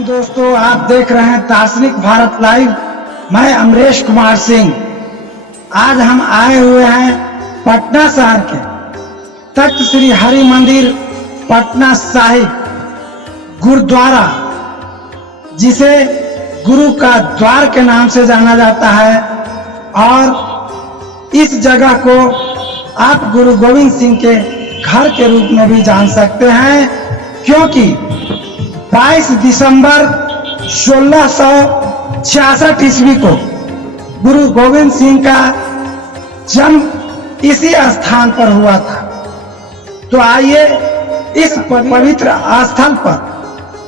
Morning दोस्तों, आप देख रहे हैं दार्शनिक भारत लाइव। मैं अमरेश कुमार सिंह। आज हम आए हुए हैं पटना शहर के तख्त श्री हरि मंदिर पटना साहिब गुरुद्वारा, जिसे गुरु का द्वार के नाम से जाना जाता है। और इस जगह को आप गुरु गोविंद सिंह के घर के रूप में भी जान सकते हैं, क्योंकि 22 दिसंबर 1666 ईस्वी को गुरु गोविंद सिंह का जन्म इसी स्थान पर हुआ था। तो आइए इस पवित्र स्थल पर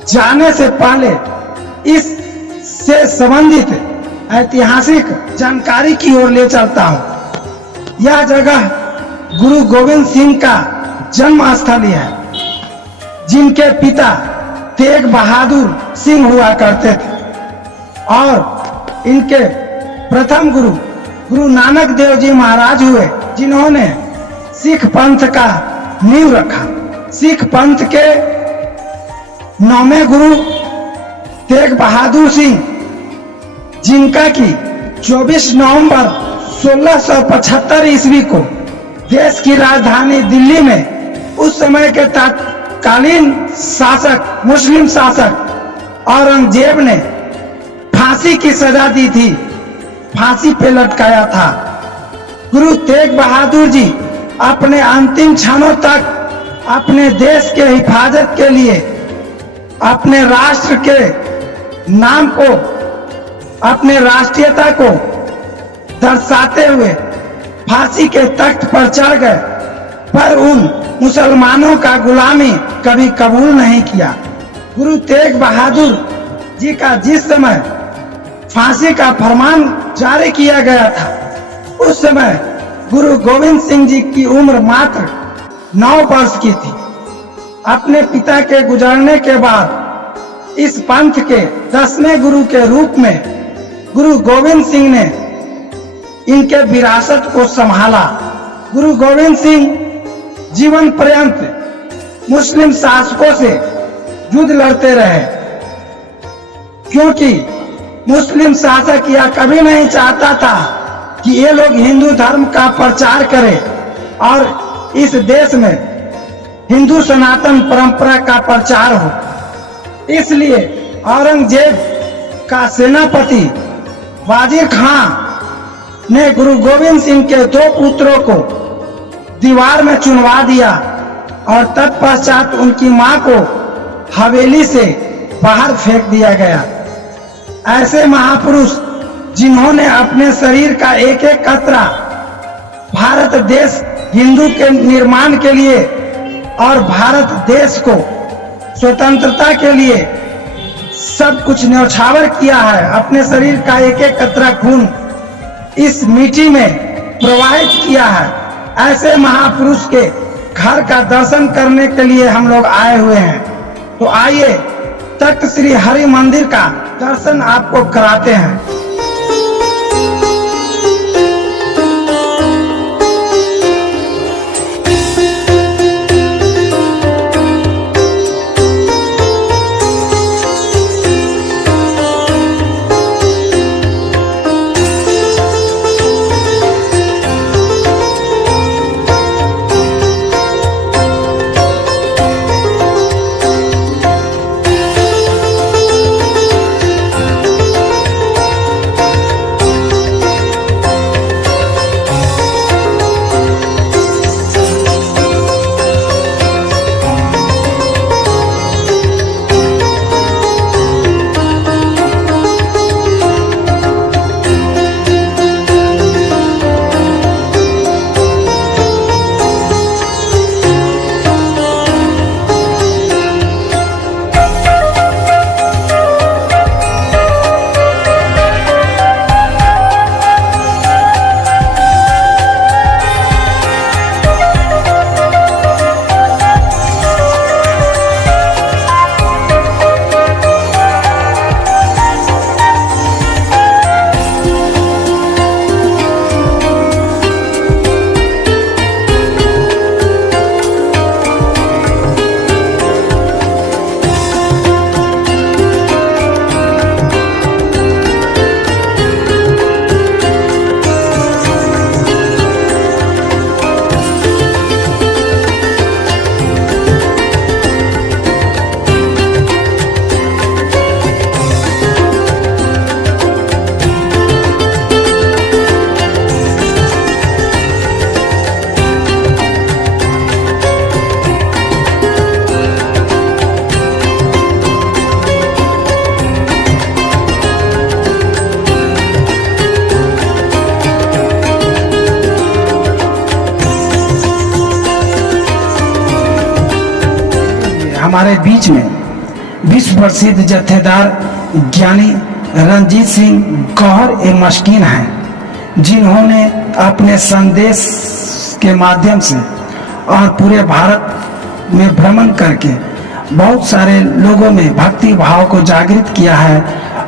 जाने से पहले इससे संबंधित ऐतिहासिक जानकारी की ओर ले चलता हूं। यह जगह गुरु गोविंद सिंह का जन्म स्थली है, जिनके पिता तेग बहादुर सिंह हुआ करते थे और इनके प्रथम गुरु गुरु नानक देव जी महाराज हुए, जिन्होंने सिख पंथ का नींव रखा। सिख पंथ के 9वें गुरु तेग बहादुर सिंह, जिनका कि 24 नवंबर 1675 ईस्वी को देश की राजधानी दिल्ली में उस समय के तत्कालीन शासक मुस्लिम शासक औरंगजेब ने फांसी की सजा दी थी, फांसी पे लटकाया था। गुरु तेग बहादुर जी अपने अंतिम क्षणों तक अपने देश के हिफाजत के लिए अपने राष्ट्र के नाम को, अपने राष्ट्रीयता को दर्शाते हुए फांसी के तख्त पर चढ़ गए, पर उन मुसलमानों का गुलामी कभी कबूल नहीं किया। गुरु तेग बहादुर जी का जिस समय फांसी का फरमान जारी किया गया था, उस समय गुरु गोविंद सिंह जी की उम्र मात्र 9 वर्ष की थी। अपने पिता के गुजरने के बाद इस पंथ के 10वें गुरु के रूप में गुरु गोविंद सिंह ने इनके विरासत को संभाला। गुरु गोविंद सिंह जीवन पर्यंत मुस्लिम शासकों से युद्ध लड़ते रहे, क्योंकि मुस्लिम शासक यह कभी नहीं चाहता था कि ये लोग हिंदू धर्म का प्रचार करें और इस देश में हिंदू सनातन परंपरा का प्रचार हो। इसलिए औरंगजेब का सेनापति वाजिर खान ने गुरु गोविंद सिंह के 2 पुत्रों को दीवार में चुनवा दिया और तत्पश्चात उनकी मां को हवेली से बाहर फेंक दिया गया। ऐसे महापुरुष, जिन्होंने अपने शरीर का एक एक कतरा भारत देश हिंदू के निर्माण के लिए और भारत देश को स्वतंत्रता के लिए सब कुछ न्यौछावर किया है, अपने शरीर का एक एक कतरा खून इस मिट्टी में प्रवाहित किया है, ऐसे महापुरुष के घर का दर्शन करने के लिए हम लोग आए हुए हैं। तो आइए तख्त श्री हरि मंदिर का दर्शन आपको कराते हैं। हमारे बीच में विश्व प्रसिद्ध जत्थेदार ज्ञानी रंजीत सिंह गौहर ए मस्कीन हैं, जिन्होंने अपने संदेश के माध्यम से और पूरे भारत में भ्रमण करके बहुत सारे लोगों में भक्ति भाव को जागृत किया है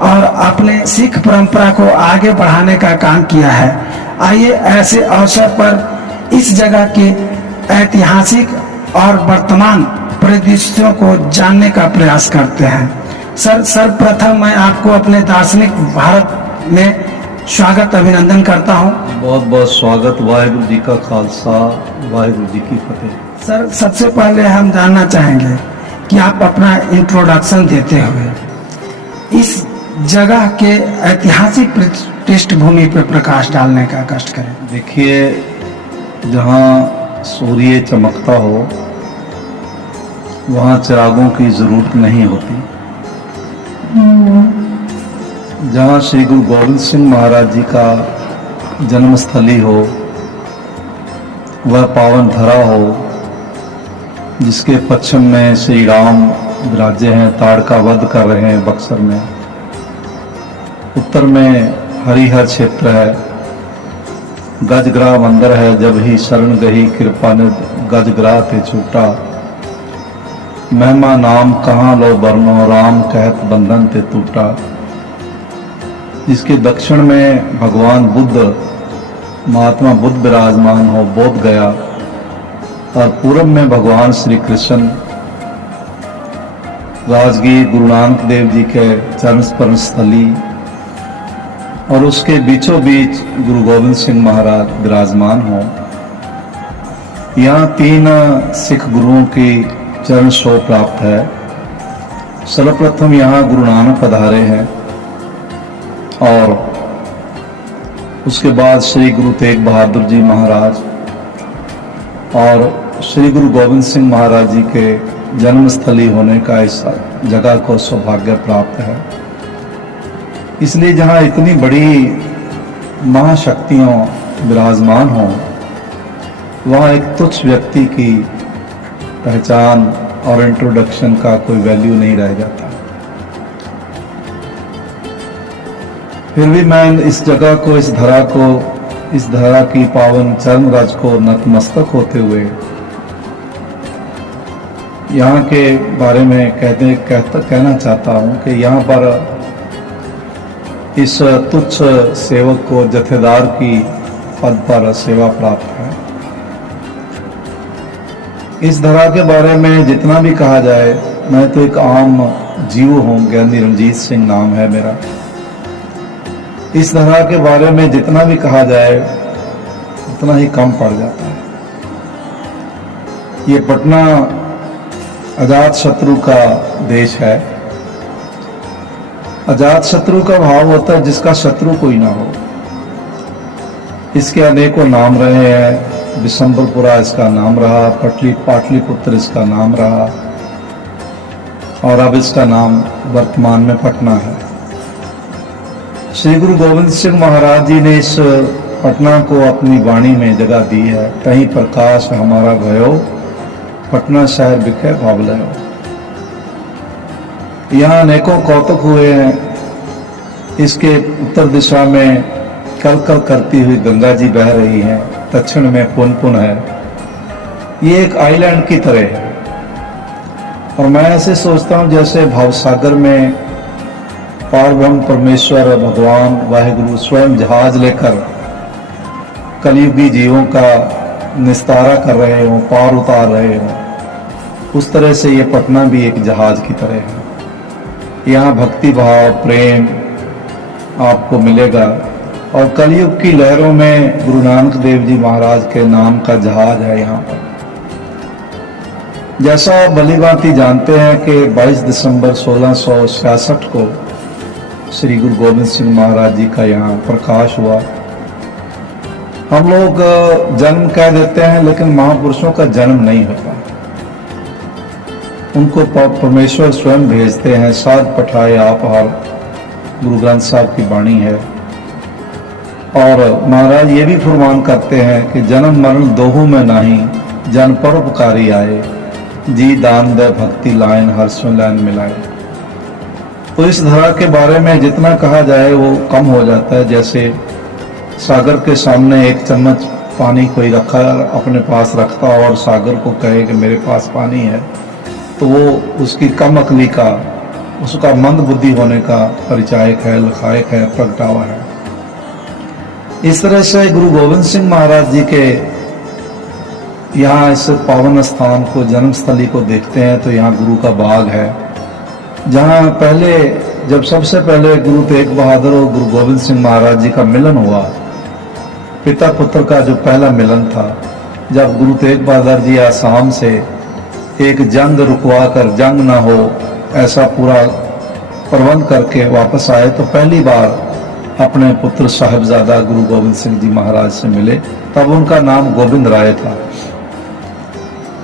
और अपने सिख परंपरा को आगे बढ़ाने का काम किया है। आइए ऐसे अवसर पर इस जगह के ऐतिहासिक और वर्तमान परिदृश्यों को जानने का प्रयास करते हैं। सर्वप्रथम मैं आपको अपने दार्शनिक भारत में स्वागत अभिनंदन करता हूं। बहुत बहुत स्वागत। वाहिगुरु जी का खालसा, वाहिगुरु जी की फतेह। सर, सबसे पहले हम जानना चाहेंगे कि आप अपना इंट्रोडक्शन देते हुए इस जगह के ऐतिहासिक पृष्ठभूमि पर प्रकाश डालने का कष्ट करें। देखिए, जहाँ सूर्य चमकता हो वहाँ चिरागों की जरूरत नहीं होती। जहाँ श्री गुरु गोविंद सिंह महाराज जी का जन्मस्थली हो, वह पावन धरा हो, जिसके पश्चिम में श्री राम विराजे हैं, ताड़का वध कर रहे हैं बक्सर में। उत्तर में हरिहर क्षेत्र है, गजग्राह मंदिर है। जब ही शरण गही कृपा ने गजग्राह ते छूटा, महिमा नाम कहाँ लो बरनो, राम कहत बंधन ते टूटा। जिसके दक्षिण में भगवान बुद्ध, महात्मा बुद्ध विराजमान हो, बोध गया, और पूरब में भगवान श्री कृष्ण राजगीर गुरु नानक देव जी के चरण स्पर्श स्थली, और उसके बीचों बीच गुरु गोविंद सिंह महाराज विराजमान हो। यहाँ 3 सिख गुरुओं की चरण शो प्राप्त है। सर्वप्रथम यहाँ गुरु नानक पधारे हैं, और उसके बाद श्री गुरु तेग बहादुर जी महाराज और श्री गुरु गोविंद सिंह महाराज जी के जन्मस्थली होने का इस जगह को सौभाग्य प्राप्त है। इसलिए जहाँ इतनी बड़ी महाशक्तियों विराजमान हो, वहाँ एक तुच्छ व्यक्ति की पहचान और इंट्रोडक्शन का कोई वैल्यू नहीं रह जाता। फिर भी मैं इस जगह को, इस धरा को, इस धरा की पावन चरण रज को नतमस्तक होते हुए यहाँ के बारे में कहना चाहता हूँ कि यहाँ पर इस तुच्छ सेवक को जत्थेदार की पद पर सेवा प्राप्त है। इस धरा के बारे में जितना भी कहा जाए, मैं तो एक आम जीव हूँ, ज्ञानी रंजीत सिंह नाम है मेरा। इस धरा के बारे में जितना भी कहा जाए उतना ही कम पड़ जाता है। ये पटना अजात शत्रु का देश है। अजात शत्रु का भाव होता है जिसका शत्रु कोई ना हो। इसके अनेकों नाम रहे हैं। बिशंबरपुरा इसका नाम रहा, पाटलिपुत्र इसका नाम रहा, और अब इसका नाम वर्तमान में पटना है। श्री गुरु गोविंद सिंह महाराज जी ने इस पटना को अपनी वाणी में जगह दी है। तहीं प्रकाश हमारा भयो, पटना शहर बिखे भावलयो। यहाँ अनेकों कौतुक हुए हैं। इसके उत्तर दिशा में कल कल करती हुई गंगा जी बह रही हैं, दक्षिण में पुनपुन है। ये एक आइलैंड की तरह है, और मैं ऐसे सोचता हूँ जैसे भवसागर में पारब्रह्म परमेश्वर भगवान वाहिगुरु स्वयं जहाज लेकर कलयुगी जीवों का निस्तारा कर रहे हों, पार उतार रहे हों, उस तरह से ये पटना भी एक जहाज की तरह है। यहाँ भक्ति भाव, प्रेम आपको मिलेगा, और कलयुग की लहरों में गुरु नानक देव जी महाराज के नाम का जहाज है यहाँ पर। जैसा भलीभांति जानते हैं कि 22 दिसंबर 1666 को श्री गुरु गोविंद सिंह महाराज जी का यहाँ प्रकाश हुआ। हम लोग जन्म कह देते हैं, लेकिन महापुरुषों का जन्म नहीं होता। उनको परमेश्वर स्वयं भेजते हैं। साध पठाए आप हार, गुरु ग्रंथ साहब की वाणी है। और महाराज ये भी फरमान करते हैं कि जन्म मरण दोहू में नहीं, जन परोपकारी आए। जी दान दे भक्ति लाइन हर सुन लाइन मिलाए। तो इस धरा के बारे में जितना कहा जाए वो कम हो जाता है। जैसे सागर के सामने एक चम्मच पानी कोई रखा अपने पास रखता और सागर को कहे कि मेरे पास पानी है, तो वो उसकी कम अकली का, उसका मंद बुद्धि होने का परिचायक है, लखायक है, प्रगटावा है। इस तरह से गुरु गोविंद सिंह महाराज जी के यहाँ इस पावन स्थान को, जन्मस्थली को देखते हैं तो यहाँ गुरु का बाग है, जहाँ पहले जब सबसे पहले गुरु तेग बहादुर और गुरु गोविंद सिंह महाराज जी का मिलन हुआ, पिता पुत्र का जो पहला मिलन था, जब गुरु तेग बहादुर जी आसाम से एक जंग रुकवा कर, जंग ना हो ऐसा पूरा प्रबंध करके वापस आए, तो पहली बार अपने पुत्र साहिबजादा गुरु गोविंद सिंह जी महाराज से मिले। तब उनका नाम गोविंद राय था।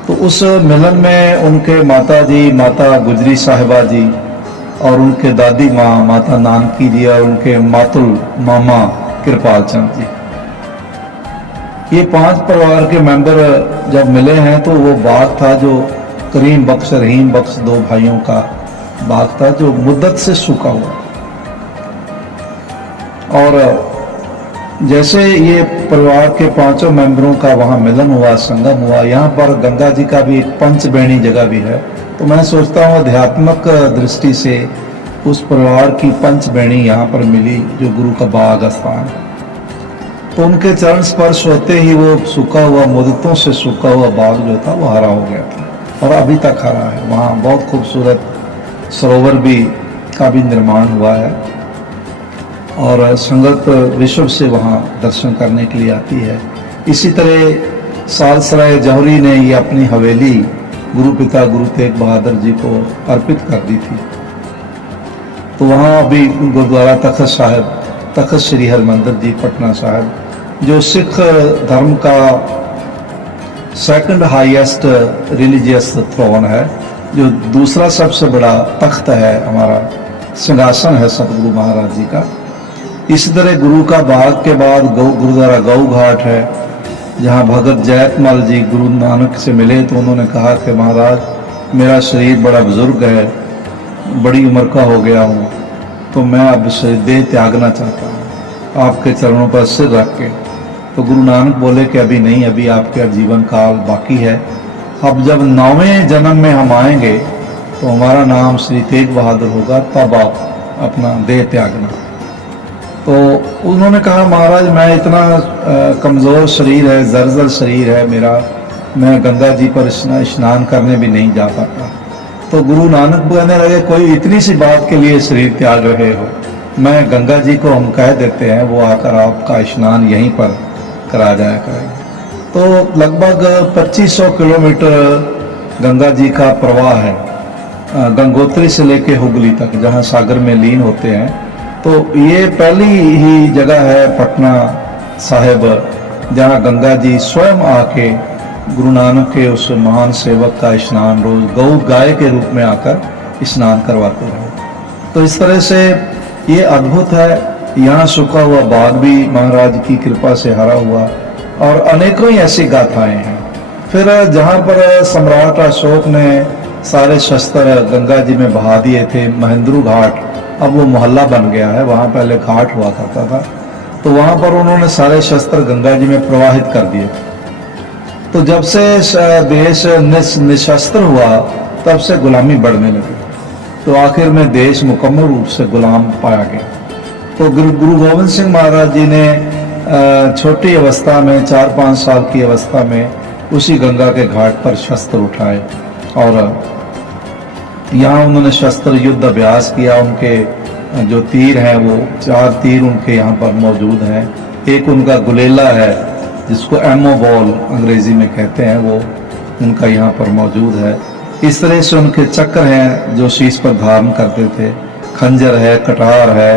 तो उस मिलन में उनके माता जी, माता गुजरी साहिबा जी और उनके दादी माँ माता नानकी जी और उनके मातुल मामा कृपाल चंद जी, ये 5 परिवार के मेंबर जब मिले हैं तो वो बाग था जो करीम बख्श रहीम बख्श 2 भाइयों का बाग था, जो मुद्दत से सूखा हुआ। और जैसे ये परिवार के 5 मेंबरों का वहां मिलन हुआ, संगम हुआ, यहाँ पर गंगा जी का भी एक पंचबेणी जगह भी है। तो मैं सोचता हूँ आध्यात्मिक दृष्टि से उस परिवार की पंचबेणी यहाँ पर मिली, जो गुरु का बाग स्थान। तो उनके चरण स्पर्श होते ही वो सूखा हुआ, मुद्दतों से सूखा हुआ बाग जो था वो हरा हो गया था और अभी तक हरा है। वहाँ बहुत खूबसूरत सरोवर भी का भी निर्माण हुआ है और संगत विश्व से वहाँ दर्शन करने के लिए आती है। इसी तरह सालसराय जौहरी ने ये अपनी हवेली गुरु पिता गुरु तेग बहादुर जी को अर्पित कर दी थी। तो वहाँ अभी गुरुद्वारा तख्त साहिब, तख्त श्री हरमंदिर जी पटना साहिब, जो सिख धर्म का सेकंड हाईएस्ट रिलीजियस थ्रोन है, जो दूसरा सबसे बड़ा तख्त है, हमारा सिंहासन है सतगुरु महाराज जी का। इसी तरह गुरु का बाग के बाद गुरुद्वारा गऊ घाट है, जहाँ भगत जैतमल जी गुरु नानक से मिले तो उन्होंने कहा कि महाराज मेरा शरीर बड़ा बुजुर्ग है, बड़ी उम्र का हो गया हूँ, तो मैं अब देह त्यागना चाहता हूँ आपके चरणों पर सिर रख के। तो गुरु नानक बोले कि अभी नहीं, अभी आपका जीवन काल बाकी है। अब जब 9वें जन्म में हम आएंगे तो हमारा नाम श्री तेग बहादुर होगा, तब आप अपना देह त्यागना। तो उन्होंने कहा महाराज मैं इतना कमज़ोर शरीर है, जर्जर शरीर है मेरा, मैं गंगा जी पर स्नान करने भी नहीं जा पाता। तो गुरु नानक कहने लगे कोई इतनी सी बात के लिए शरीर त्याग रहे हो, मैं गंगा जी को हम कह देते हैं, वो आकर आपका स्नान यहीं पर करा जाया करेंगे। तो लगभग 2500 किलोमीटर गंगा जी का प्रवाह है, गंगोत्री से लेके हुगली तक, जहाँ सागर में लीन होते हैं। तो ये पहली ही जगह है पटना साहिब जहाँ गंगा जी स्वयं आके गुरु नानक के उस महान सेवक का स्नान रोज गौ गाय के रूप में आकर स्नान करवाते हैं। तो इस तरह से ये अद्भुत है। यहाँ सूखा हुआ बाग भी महाराज की कृपा से हरा हुआ और अनेकों ही ऐसी गाथाएं हैं। फिर जहाँ पर सम्राट अशोक ने सारे शस्त्र गंगा जी में बहा दिए थे, महेंद्रू घाट, अब वो मोहल्ला बन गया है, वहाँ पहले घाट हुआ करता था, तो वहाँ पर उन्होंने सारे शस्त्र गंगा जी में प्रवाहित कर दिए। तो जब से देश निशस्त्र हुआ तब से गुलामी बढ़ने लगी, तो आखिर में देश मुकम्मल रूप से गुलाम पाया गया। तो गुरु गोविंद सिंह महाराज जी ने छोटी अवस्था में 4-5 साल की अवस्था में उसी गंगा के घाट पर शस्त्र उठाए और यहाँ उन्होंने शस्त्र युद्ध अभ्यास किया। उनके जो तीर हैं वो 4 तीर उनके यहाँ पर मौजूद हैं। एक उनका गुलेला है जिसको एमओ बॉल अंग्रेजी में कहते हैं, वो उनका यहाँ पर मौजूद है। इस तरह से उनके चक्र हैं जो शीश पर धारण करते थे, खंजर है, कटार है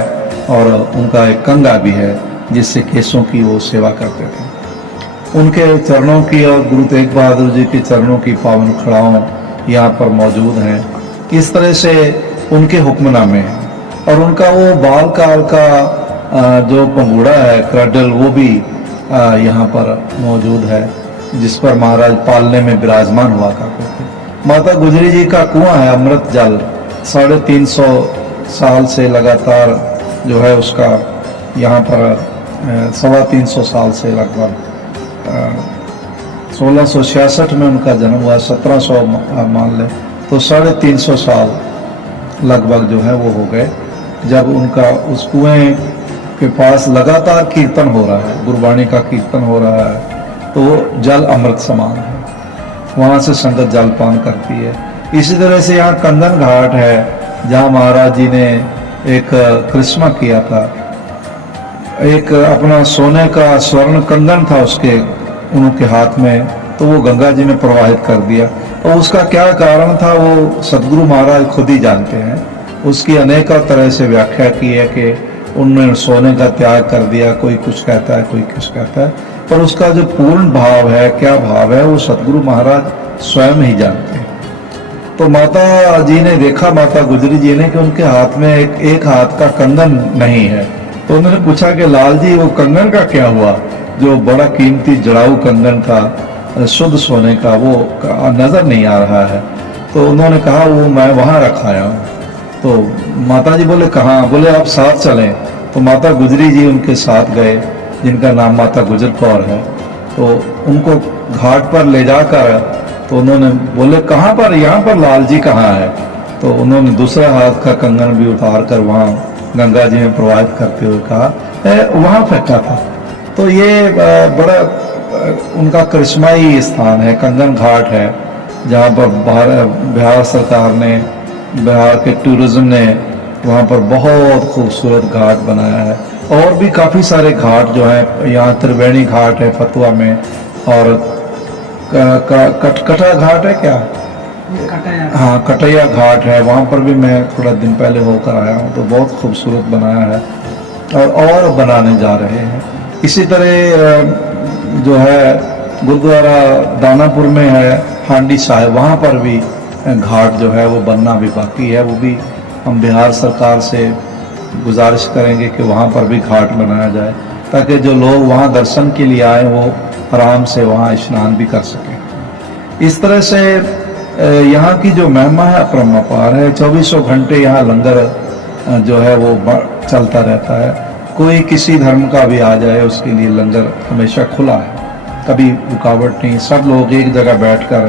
और उनका एक कंगा भी है जिससे केसों की वो सेवा करते थे। उनके चरणों की और गुरु तेग बहादुर जी के चरणों की पावन खड़ाओं यहाँ पर मौजूद हैं। इस तरह से उनके हुक्मनामे हैं और उनका वो बाल काल का जो पंगूड़ा है, क्रडल, वो भी यहाँ पर मौजूद है, जिस पर महाराज पालने में विराजमान हुआ करते थे। माता गुजरी जी का कुआं है अमृत जल, 350 साल से लगातार जो है उसका यहाँ पर 350 साल से लगभग 1666 में उनका जन्म हुआ, 1700 मान ले तो 350 साल लगभग जो है वो हो गए जब उनका उस कुएं के पास लगातार कीर्तन हो रहा है, गुरबाणी का कीर्तन हो रहा है, तो वो जल अमृत समान है, वहाँ से संगत जलपान करती है। इसी तरह से यहाँ कंगन घाट है जहाँ महाराज जी ने एक करिश्मा किया था, एक अपना सोने का स्वर्ण कंगन था उसके उनके हाथ में, तो वो गंगा जी में प्रवाहित कर दिया। और उसका क्या कारण था वो सदगुरु महाराज खुद ही जानते हैं। उसकी अनेकों तरह से व्याख्या की है कि उन्होंने सोने का त्याग कर दिया, कोई कुछ कहता है कोई कुछ कहता है, पर उसका जो पूर्ण भाव है, क्या भाव है, वो सदगुरु महाराज स्वयं ही जानते हैं। तो माता जी ने देखा, माता गुजरी जी ने, कि उनके हाथ में एक हाथ का कंगन नहीं है। तो उन्होंने पूछा कि लाल जी वो कंगन का क्या हुआ, जो बड़ा कीमती जड़ाऊ कंगन था शुद्ध सोने का, वो नजर नहीं आ रहा है। तो उन्होंने कहा वो मैं वहां रखाया हूँ। तो माता जी बोले कहाँ? बोले आप साथ चलें। तो माता गुजरी जी उनके साथ गए, जिनका नाम माता गुजर कौर है। तो उनको घाट पर ले जाकर तो उन्होंने बोले कहाँ पर? यहाँ पर लाल जी कहाँ है? तो उन्होंने दूसरा हाथ का कंगन भी उतार कर वहाँ गंगा जी में प्रवाहित करते हुए कहा वहाँ फेंका था। तो ये बड़ा उनका करिश्माई स्थान है, कंगन घाट है, जहाँ पर बिहार सरकार ने, बिहार के टूरिज्म ने वहाँ पर बहुत खूबसूरत घाट बनाया है। और भी काफ़ी सारे घाट जो हैं, यहाँ त्रिवेणी घाट है फतुआ में, और कटकटा घाट है क्या? हाँ, कटैया घाट है, वहाँ पर भी मैं थोड़ा दिन पहले होकर आया हूँ, तो बहुत खूबसूरत बनाया है और बनाने जा रहे हैं। इसी तरह जो है गुरुद्वारा दानापुर में है हांडी साहिब, वहाँ पर भी घाट जो है वो बनना भी बाकी है। वो भी हम बिहार सरकार से गुजारिश करेंगे कि वहाँ पर भी घाट बनाया जाए, ताकि जो लोग वहाँ दर्शन के लिए आए वो आराम से वहाँ स्नान भी कर सकें। इस तरह से यहाँ की जो महिमा है अपरंपार है। 24 घंटे यहाँ लंगर जो है वो चलता रहता है। कोई किसी धर्म का भी आ जाए उसके लिए लंगर हमेशा खुला है, कभी रुकावट नहीं। सब लोग एक जगह बैठकर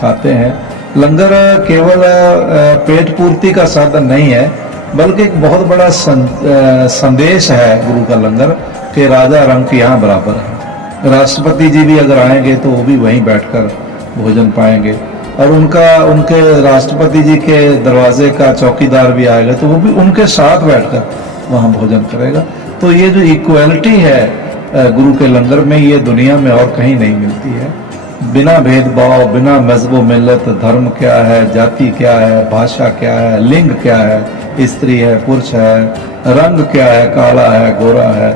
खाते हैं। लंगर केवल पेट पूर्ति का साधन नहीं है, बल्कि एक बहुत बड़ा संदेश है गुरु का लंगर, कि राजा रंक यहाँ बराबर है। राष्ट्रपति जी भी अगर आएंगे तो वो भी वहीं बैठकर भोजन पाएंगे, और उनके राष्ट्रपति जी के दरवाजे का चौकीदार भी आएगा तो वो भी उनके साथ बैठकर वहाँ भोजन करेगा। तो ये जो इक्वालिटी है गुरु के लंगर में, ये दुनिया में और कहीं नहीं मिलती है। बिना भेदभाव, बिना मजहब मिल्लत, धर्म क्या है, जाति क्या है, भाषा क्या है, लिंग क्या है, स्त्री है, पुरुष है, रंग क्या है, काला है, गोरा है,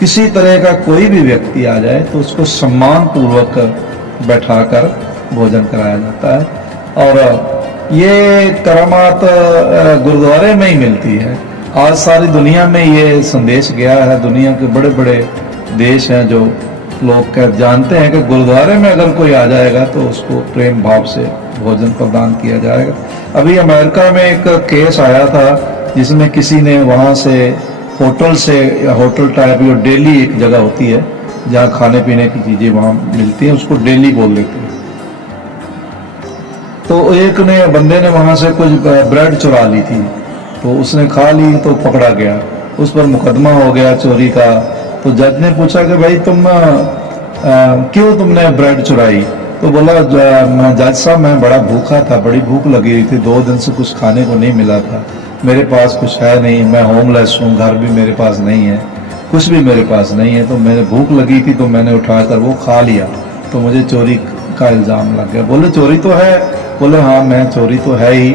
किसी तरह का कोई भी व्यक्ति आ जाए तो उसको सम्मान पूर्वक बैठाकर भोजन कराया जाता है। और ये करामात गुरुद्वारे में ही मिलती है। आज सारी दुनिया में ये संदेश गया है। दुनिया के बड़े बड़े देश हैं जो लोग जानते हैं कि गुरुद्वारे में अगर कोई आ जाएगा तो उसको प्रेम भाव से भोजन प्रदान किया जाएगा। अभी अमेरिका में एक केस आया था जिसमें किसी ने वहाँ से होटल टाइप, जो डेली एक जगह होती है जहाँ खाने पीने की चीज़ें वहाँ मिलती हैं, उसको डेली बोल देते हैं। तो एक बंदे ने वहाँ से कुछ ब्रेड चुरा ली थी, तो उसने खा ली तो पकड़ा गया, उस पर मुकदमा हो गया चोरी का। तो जज ने पूछा कि भाई क्यों तुमने ब्रेड चुराई? तो बोला जज साहब मैं बड़ा भूखा था, बड़ी भूख लगी हुई थी, 2 दिन से कुछ खाने को नहीं मिला था, मेरे पास कुछ है नहीं, मैं होमलेस हूँ, घर भी मेरे पास नहीं है, कुछ भी मेरे पास नहीं है, तो मैंने भूख लगी थी तो मैंने उठाकर वो खा लिया, तो मुझे चोरी का इल्ज़ाम लग गया। बोले चोरी तो है? बोले हाँ मैं चोरी तो है ही,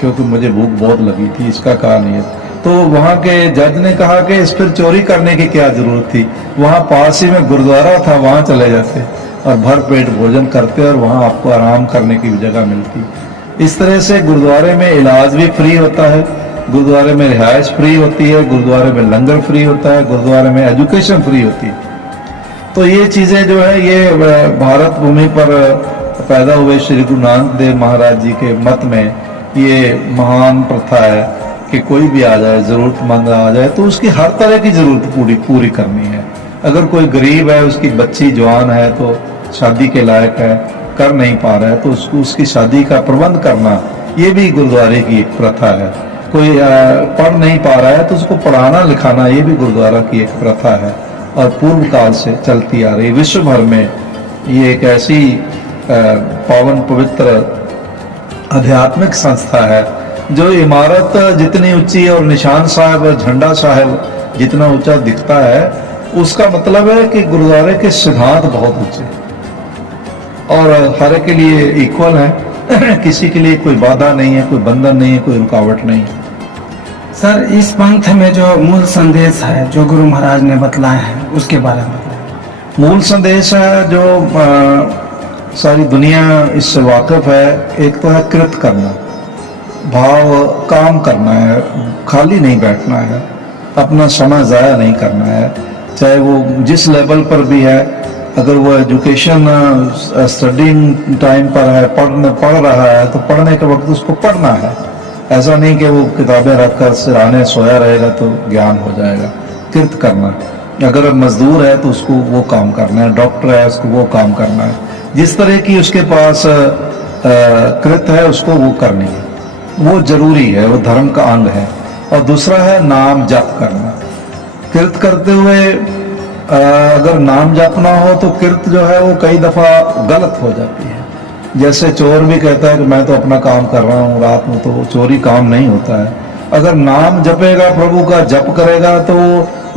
क्योंकि मुझे भूख बहुत लगी थी, इसका कारण ये। तो वहाँ के जज ने कहा कि इस पर चोरी करने की क्या जरूरत थी, वहाँ पास ही में गुरुद्वारा था, वहाँ चले जाते और भर पेट भोजन करते और वहाँ आपको आराम करने की भी जगह मिलती। इस तरह से गुरुद्वारे में इलाज भी फ्री होता है, गुरुद्वारे में रिहाइश फ्री होती है, गुरुद्वारे में लंगर फ्री होता है, गुरुद्वारे में एजुकेशन फ्री होती है। तो ये चीज़ें जो है ये भारत भूमि पर पैदा हुए श्री गुरु नानक देव महाराज जी के मत में ये महान प्रथा है कि कोई भी आ जाए, जरूरतमंद आ जाए तो उसकी हर तरह की जरूरत पूरी करनी है। अगर कोई गरीब है, उसकी बच्ची जवान है तो शादी के लायक है, कर नहीं पा रहा है तो उसकी शादी का प्रबंध करना, ये भी गुरुद्वारे की एक प्रथा है। कोई पढ़ नहीं पा रहा है तो उसको पढ़ाना लिखाना, ये भी गुरुद्वारा की एक प्रथा है और पूर्व काल से चलती आ रही। विश्व भर में ये एक ऐसी पावन पवित्र आध्यात्मिक संस्था है जो इमारत जितनी ऊंची और निशान साहब और झंडा साहब जितना ऊंचा दिखता है, उसका मतलब है कि गुरुद्वारे के सिद्धांत बहुत ऊंचे और हर एक के लिए इक्वल है। किसी के लिए कोई बाधा नहीं है, कोई बंधन नहीं है, कोई रुकावट नहीं है। सर, इस पंथ में जो मूल संदेश है जो गुरु महाराज ने बतलाए हैं उसके बारे में बताएं। मूल संदेश है जो सारी दुनिया इससे वाकिफ है। एक तो है कृत करना, भाव काम करना है, खाली नहीं बैठना है, अपना समय ज़ाया नहीं करना है, चाहे वो जिस लेवल पर भी है। अगर वो एजुकेशन स्टडिंग टाइम पर है, पढ़ रहा है तो पढ़ने के वक्त उसको पढ़ना है। ऐसा नहीं कि वो किताबें रखकर सिराने सोया रहेगा तो ज्ञान हो जाएगा। कृत करना, अगर मजदूर है तो उसको वो काम करना है, डॉक्टर है उसको वो काम करना है, जिस तरह की उसके पास कृत है उसको वो करनी है, वो जरूरी है, वो धर्म का अंग है। और दूसरा है नाम जप करना। कृत करते हुए अगर नाम जप ना हो तो कृत जो है वो कई दफा गलत हो जाती है। जैसे चोर भी कहता है कि मैं तो अपना काम कर रहा हूँ, रात में तो चोरी काम नहीं होता है। अगर नाम जपेगा, प्रभु का जप करेगा तो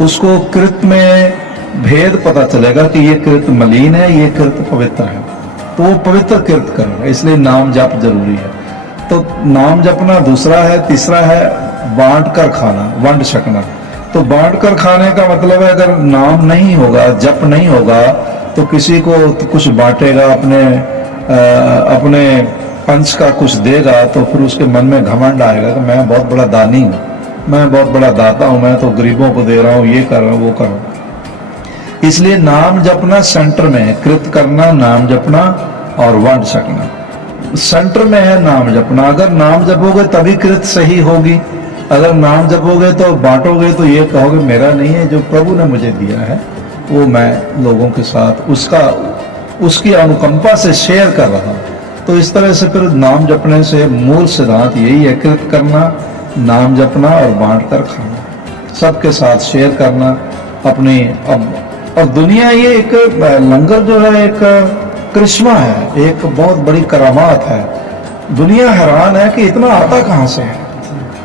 उसको कृत में भेद पता चलेगा कि ये कृत मलिन है, ये कृत पवित्र है, तो वो पवित्र कृत करेगा। इसलिए नाम जप जरूरी है। तो नाम जपना दूसरा है। तीसरा है बांट कर खाना, वंड छकना। तो बांट कर खाने का मतलब है अगर नाम नहीं होगा, जप नहीं होगा तो किसी को तो कुछ बांटेगा, अपने पंच का कुछ देगा तो फिर उसके मन में घमंड आएगा कि मैं बहुत बड़ा दानी हूँ, मैं बहुत बड़ा दाता हूँ, मैं तो गरीबों को दे रहा हूँ, ये कर रहा हूँ, वो कर रहा हूँ। इसलिए नाम जपना सेंटर में है। कृत करना, नाम जपना और वंड छकना सेंटर में है। नाम जपना, अगर नाम जपोगे तभी कृत सही होगी। अगर नाम जपोगे तो बांटोगे तो ये कहोगे मेरा नहीं है, जो प्रभु ने मुझे दिया है वो मैं लोगों के साथ उसकी अनुकंपा से शेयर कर रहा हूँ। तो इस तरह से फिर नाम जपने से मूल सिद्धांत यही है, कृत करना, नाम जपना और बांट कर खाना, सबके साथ शेयर करना अपनी। और दुनिया, ये एक लंगर जो है एक करिश्मा है, एक बहुत बड़ी करामात है। दुनिया हैरान है कि इतना आता कहाँ से है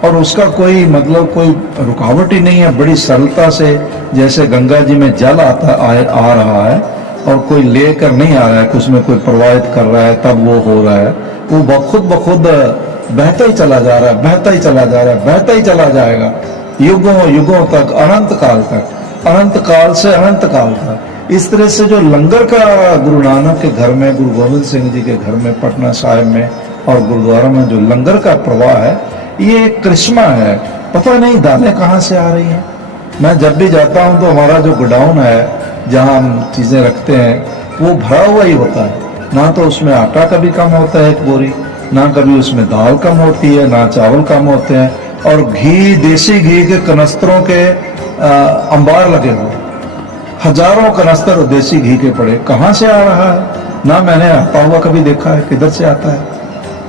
और उसका कोई मतलब कोई रुकावट ही नहीं है। बड़ी सरलता से, जैसे गंगा जी में जल आ रहा है और कोई लेकर नहीं आ रहा है, उसमें कोई प्रवाहित कर रहा है तब वो हो रहा है, वो खुद ब खुद बहता ही चला जा रहा है, बहता ही चला जा रहा है, बहता ही चला जाएगा युगों युगों तक, अनंत काल तक, अनंत काल से अनंत काल तक। इस तरह से जो लंगर का गुरु नानक के घर में, गुरु गोविंद सिंह जी के घर में, पटना साहिब में और गुरुद्वारा में जो लंगर का प्रवाह है, ये एक करिश्मा है। पता नहीं दालें कहाँ से आ रही हैं। मैं जब भी जाता हूँ तो हमारा जो गोडाउन है जहाँ हम चीज़ें रखते हैं वो भरा हुआ ही होता है। ना तो उसमें आटा कभी कम होता है एक बोरी, ना कभी उसमें दाल कम होती है, ना चावल कम होते हैं। और घी, देसी घी के कनस्तरों के अंबार लगे हुए, हजारों कनस्तर देसी घी के पड़े। कहाँ से आ रहा है, ना मैंने आता हुआ कभी देखा है, किधर से आता है,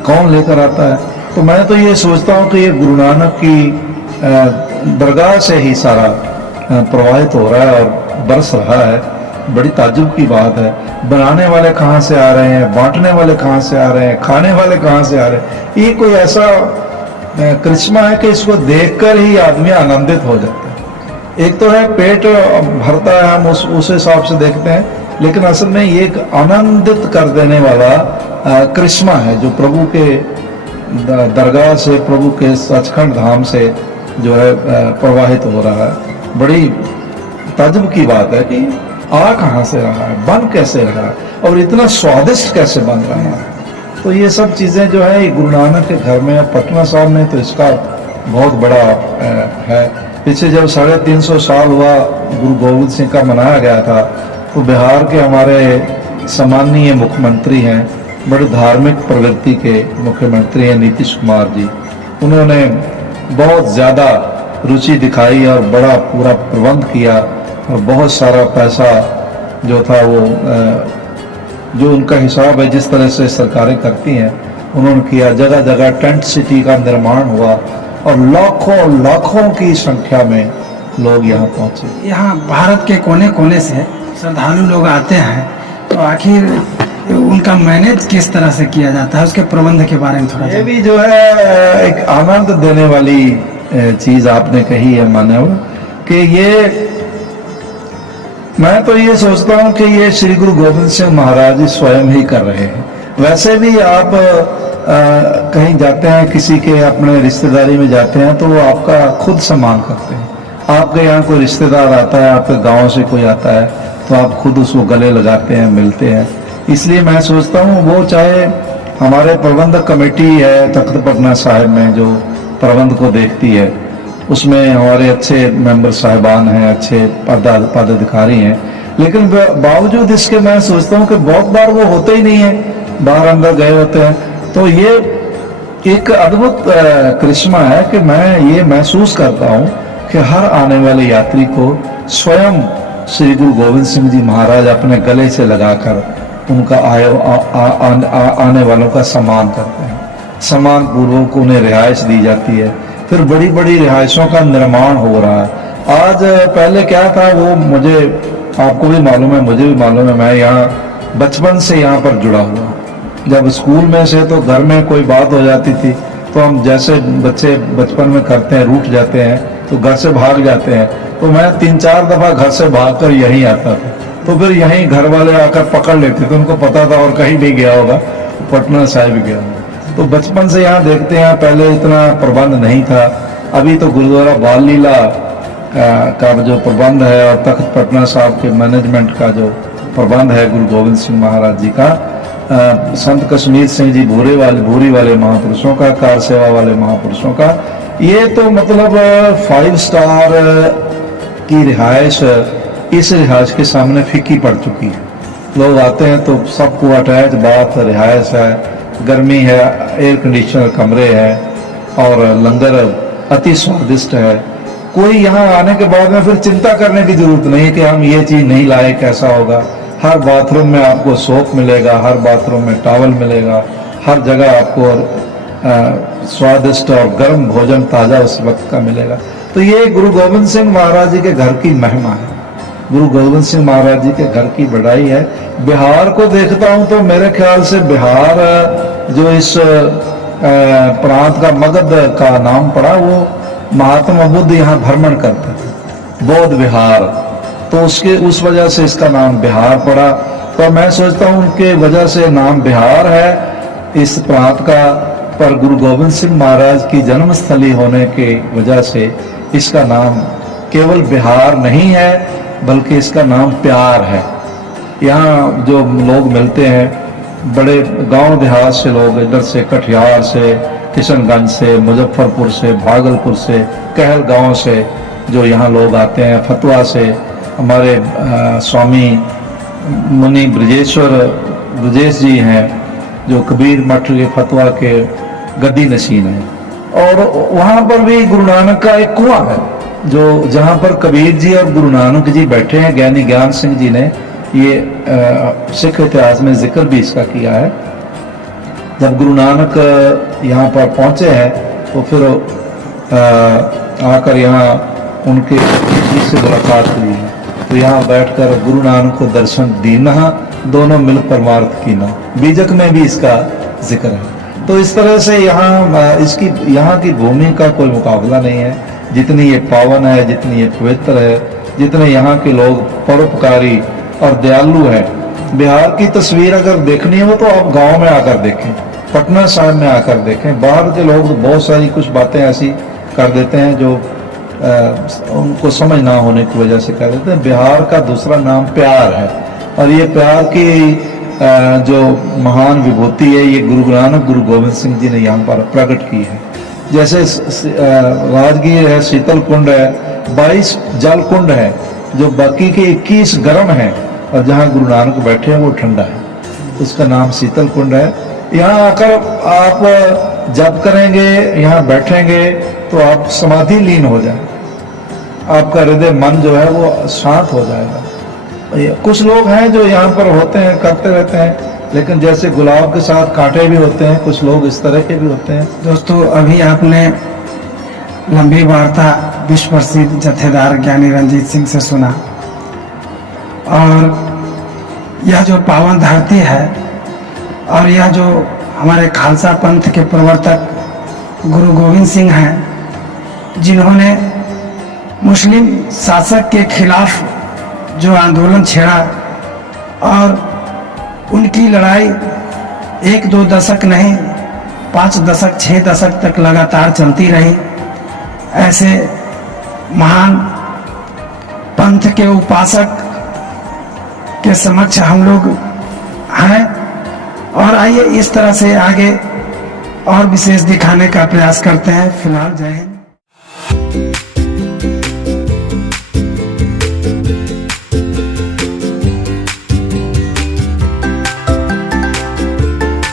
कौन लेकर आता है। तो मैं तो ये सोचता हूँ कि ये गुरु नानक की दरगाह से ही सारा प्रवाहित हो रहा है और बरस रहा है। बड़ी ताज्जुब की बात है। बनाने वाले कहाँ से आ रहे हैं, बांटने वाले कहाँ से आ रहे हैं, खाने वाले कहाँ से आ रहे हैं। ये कोई ऐसा करिश्मा है कि इसको देखकर ही आदमी आनंदित हो जाता है। एक तो है पेट भरता है, हम उस हिसाब से देखते हैं, लेकिन असल में ये एक आनंदित कर देने वाला करिश्मा है जो प्रभु के दरगाह से, प्रभु के सचखंड धाम से जो है प्रवाहित हो रहा है। बड़ी ताज्जुब की बात है कि आ कहाँ से रहा है, बन कैसे रहा है और इतना स्वादिष्ट कैसे बन रहा है। तो ये सब चीज़ें जो है गुरु नानक के घर में, पटना साहब में तो इसका बहुत बड़ा है। पीछे जब 350 साल हुआ गुरु गोविंद सिंह का मनाया गया था, तो बिहार के हमारे सम्माननीय मुख्यमंत्री हैं बड़े धार्मिक प्रवृत्ति के मुख्यमंत्री हैं नीतीश कुमार जी। उन्होंने बहुत ज़्यादा रुचि दिखाई और बड़ा पूरा प्रबंध किया और बहुत सारा पैसा जो था वो जो उनका हिसाब है जिस तरह से सरकारें करती हैं उन्होंने किया। जगह जगह टेंट सिटी का निर्माण हुआ और लाखों लाखों की संख्या में लोग यहाँ पहुंचे। यहाँ भारत के कोने कोने से श्रद्धालु लोग आते हैं, तो आखिर उनका मैनेज किस तरह से किया जाता है, उसके प्रबंध के बारे में थोड़ा ये भी जो है एक आनंद देने वाली चीज आपने कही है मानव, कि ये मैं तो ये सोचता हूँ कि ये श्री गुरु गोविंद सिंह महाराज जी स्वयं ही कर रहे हैं। वैसे भी आप कहीं जाते हैं, किसी के अपने रिश्तेदारी में जाते हैं तो वो आपका खुद सम्मान करते हैं। आपके यहाँ कोई रिश्तेदार आता है, आपके गांव से कोई आता है तो आप खुद उसको गले लगाते हैं, मिलते हैं। इसलिए मैं सोचता हूँ वो चाहे हमारे प्रबंधक कमेटी है तख्त पटना साहिब में जो प्रबंध को देखती है, उसमें हमारे अच्छे मेंबर साहिबान हैं, अच्छे पदाधिकारी हैं, लेकिन बावजूद इसके मैं सोचता हूँ कि बहुत बार वो होते ही नहीं है, बाहर अंदर गए होते हैं। तो ये एक अद्भुत करिश्मा है कि मैं ये महसूस करता हूँ कि हर आने वाले यात्री को स्वयं श्री गुरु गोविंद सिंह जी महाराज अपने गले से लगाकर उनका आने वालों का सम्मान करते हैं। सम्मान पूर्वक उन्हें रिहाइश दी जाती है, फिर बड़ी बड़ी रिहाइशों का निर्माण हो रहा है। आज पहले क्या था वो मुझे, आपको भी मालूम है, मुझे भी मालूम है, मैं यहाँ बचपन से यहाँ पर जुड़ा हुआ। जब स्कूल में से तो घर में कोई बात हो जाती थी तो हम जैसे बच्चे बचपन में करते हैं, रूठ जाते हैं तो घर से भाग जाते हैं, तो मैं 3-4 दफा घर से भागकर यहीं आता था। तो फिर यहीं घर वाले आकर पकड़ लेते थे, उनको पता था और कहीं नहीं गया होगा, पटना साहिब गया। तो बचपन से यहाँ देखते हैं, पहले इतना प्रबंध नहीं था। अभी तो गुरुद्वारा बाल लीला का जो प्रबंध है और तख्त पटना साहिब के मैनेजमेंट का जो प्रबंध है गुरु गोविंद सिंह महाराज जी का, संत कश्मीर सिंह जी भूरी वाले महापुरुषों का, कार सेवा वाले महापुरुषों का, ये तो मतलब 5 स्टार की रिहाइश इस रिहाइश के सामने फीकी पड़ चुकी है। लोग आते हैं तो सबको अटैच बाथ रिहाइश है, गर्मी है, एयर कंडीशनर कमरे हैं और लंगर अति स्वादिष्ट है। कोई यहाँ आने के बाद में फिर चिंता करने की जरूरत नहीं है कि हम ये चीज नहीं लाए कैसा होगा। हर बाथरूम में आपको सोप मिलेगा, हर बाथरूम में टॉवल मिलेगा, हर जगह आपको स्वादिष्ट और गर्म भोजन ताजा उस वक्त का मिलेगा। तो ये गुरु गोविंद सिंह महाराज जी के घर की महिमा है, गुरु गोविंद सिंह महाराज जी के घर की बढ़ाई है। बिहार को देखता हूं तो मेरे ख्याल से बिहार जो इस प्रांत का मगध का नाम पड़ा, वो महात्मा बुद्ध यहाँ भ्रमण करते थे, बौद्ध विहार, तो उसके उस वजह से इसका नाम बिहार पड़ा। तो मैं सोचता हूँ उनके वजह से नाम बिहार है इस प्रांत का, पर गुरु गोविंद सिंह महाराज की जन्मस्थली होने के वजह से इसका नाम केवल बिहार नहीं है बल्कि इसका नाम प्यार है। यहाँ जो लोग मिलते हैं, बड़े गांव देहात से लोग, इधर से कटिहार से, किशनगंज से, मुजफ्फरपुर से, भागलपुर से, कहलगांव से जो यहाँ लोग आते हैं, फतवा से हमारे स्वामी मुनि ब्रजेश जी हैं जो कबीर मठ के फतवा के गद्दी नशीन हैं। और वहाँ पर भी गुरु नानक का एक कुआं है जो जहाँ पर कबीर जी और गुरु नानक जी बैठे हैं। ज्ञानी ज्ञान सिंह जी ने ये सिख इतिहास में जिक्र भी इसका किया है। जब गुरु नानक यहाँ पर पहुंचे हैं तो फिर आकर यहाँ उनके जी से मुलाकात हुई है, तो यहाँ बैठकर गुरु नानक को दर्शन दीना, दोनों मिल परमार्थ कीना, बीजक में भी इसका जिक्र है। तो इस तरह से यहाँ की भूमि का कोई मुकाबला नहीं है। जितनी ये पावन है, जितनी ये पवित्र है, जितने यहाँ के लोग परोपकारी और दयालु हैं। बिहार की तस्वीर अगर देखनी हो तो आप गांव में आकर देखें, पटना साहिब में आकर देखें। बाहर के लोग तो बहुत सारी कुछ बातें ऐसी कर देते हैं जो उनको समझ ना होने की वजह से कर देते हैं। बिहार का दूसरा नाम प्यार है और ये प्यार की जो महान विभूति है ये गुरु नानक गुरु गोविंद सिंह जी ने यहाँ पर प्रकट की है। जैसे राजगीर है, शीतल कुंड है, 22 जल कुंड है, जो बाकी के 21 गर्म है और जहाँ गुरु नानक बैठे हैं वो ठंडा है। उसका नाम शीतल कुंड है। यहाँ आकर आप जप करेंगे, यहाँ बैठेंगे तो आप समाधि लीन हो जाए, आपका हृदय मन जो है वो शांत हो जाएगा। कुछ लोग हैं जो यहाँ पर होते हैं, करते रहते हैं, लेकिन जैसे गुलाब के साथ कांटे भी होते हैं, कुछ लोग इस तरह के भी होते हैं। दोस्तों, अभी आपने लंबी वार्ता विश्व प्रसिद्ध जत्थेदार ज्ञानी रंजीत सिंह से सुना, और यह जो पावन धरती है और यह जो हमारे खालसा पंथ के प्रवर्तक गुरु गोविंद सिंह हैं, जिन्होंने मुस्लिम शासक के खिलाफ जो आंदोलन छेड़ा और उनकी लड़ाई 1-2 दशक नहीं 5 दशक 6 दशक तक लगातार चलती रही। ऐसे महान पंथ के उपासक के समक्ष हम लोग हैं, और आइए इस तरह से आगे और विशेष दिखाने का प्रयास करते हैं। फिलहाल जय हिंद।